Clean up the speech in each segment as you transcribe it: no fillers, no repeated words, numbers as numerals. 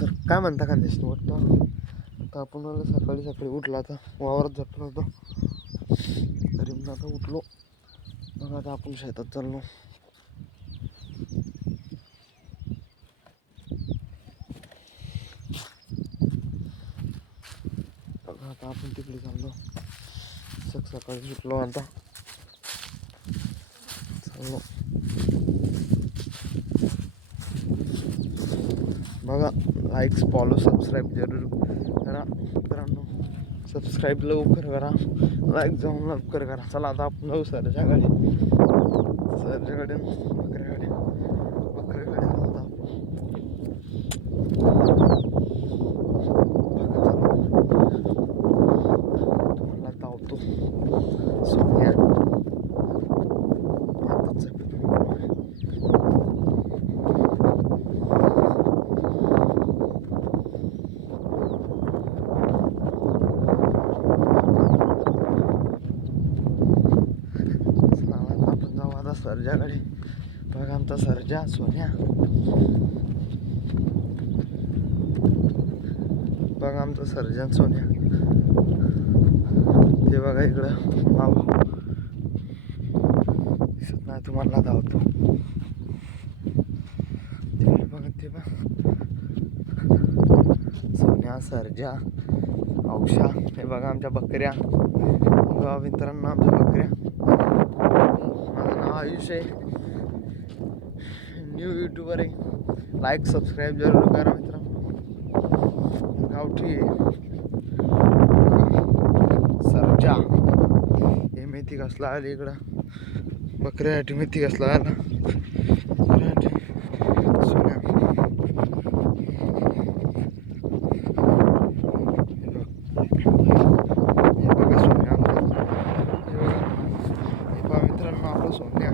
तर काय म्हणता खानदेश वाटतं. आता आपण सकाळी सकाळी उठला, आता वावरात झटलो होतो तरी मग आता उठलो. मग आता आपण शेतात चाललो. आता आपण तिकडे चाललो. सकाळी उठलो, आता चाललो. बघा, लाईक्स फॉलो सबस्क्राईब जरूर करा मित्रांनो. सबस्क्राईब लवकर करा, लाईक जाऊन लवकर करा. चला आता आपण जाऊ सरच्या गाडी, सरच्या गाडी बकऱ्या गाडी जाऊ आता. तुम्हाला धावतो सोन्या. सरजाकडे बघा, आमचा सरजा सोन्या. बघा आमचा सर्जन सोन्या. ते बघा इकडं माव दिसत नाही तुम्हाला, धावतो तिकडे बघा. ते बघा सोन्या, सर्जा, औषा. हे बघा आमच्या बकऱ्या. बघा मित्रांनो आमच्या बकऱ्या. माझं नाव आयुष आहे, न्यू यूट्यूबर आहे. लाईक सबस्क्राईब जरूर करा मित्रांनो. गावठी सरजा. हे मेथी कसला आली इकडं बकऱ्यासाठी. मेथी कसला आला बकऱ्यासाठी सोन्या. हे बघा सोन्या आमचा. हे बघा मित्रांनो आपला सोन्या.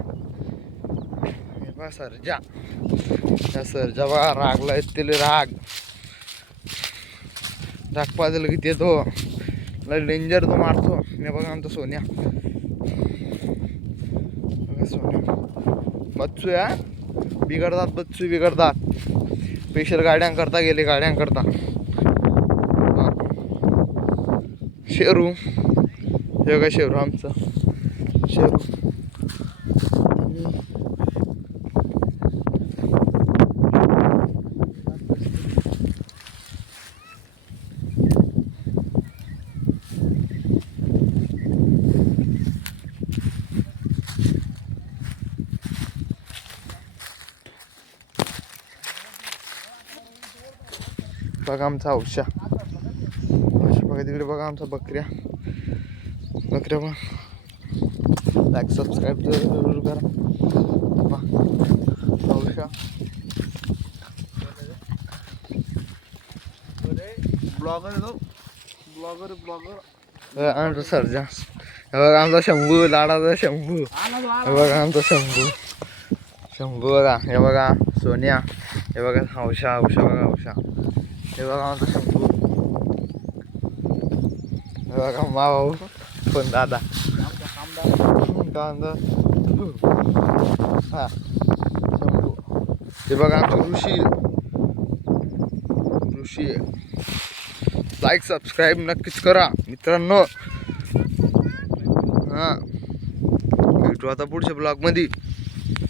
हे बघा सरजा. त्या सरजा बघा रागला येतील. राग पाजल किती येतो, लय डेंजर तो मारतो. हे बघा आमचा सोन्या. बघा सोन्या. बच्चू या बिघडतात, बच्चू बिघडतात. स्पेशल गाड्यां करता गेले, गाड्यां करता. शेरू. हे बघा शेरू आमचं. शेरू बघा आमचा औषा. बघा तिकडे बघा आमचा बकऱ्या. बकऱ्या बघा. लाईक सबस्क्राईब जरूर करा. औषा ब्लॉगर आहे तो. ब्लॉगर आमचा सर्जा. हे बघा आमचा शंभू, लाडाचा शंभू. हे बघा आमचा शंभू बघा. हे बघा सोन्या. हे बघा औषा बघा औषा. हे बघा आमचा शंभू. हे बघा मा भाऊ पण दादा. हा शंभू. हे बघा आमचं ऋषी. लाईक सबस्क्राईब नक्कीच करा मित्रांनो. हां भेटू आता पुढच्या ब्लॉगमध्ये.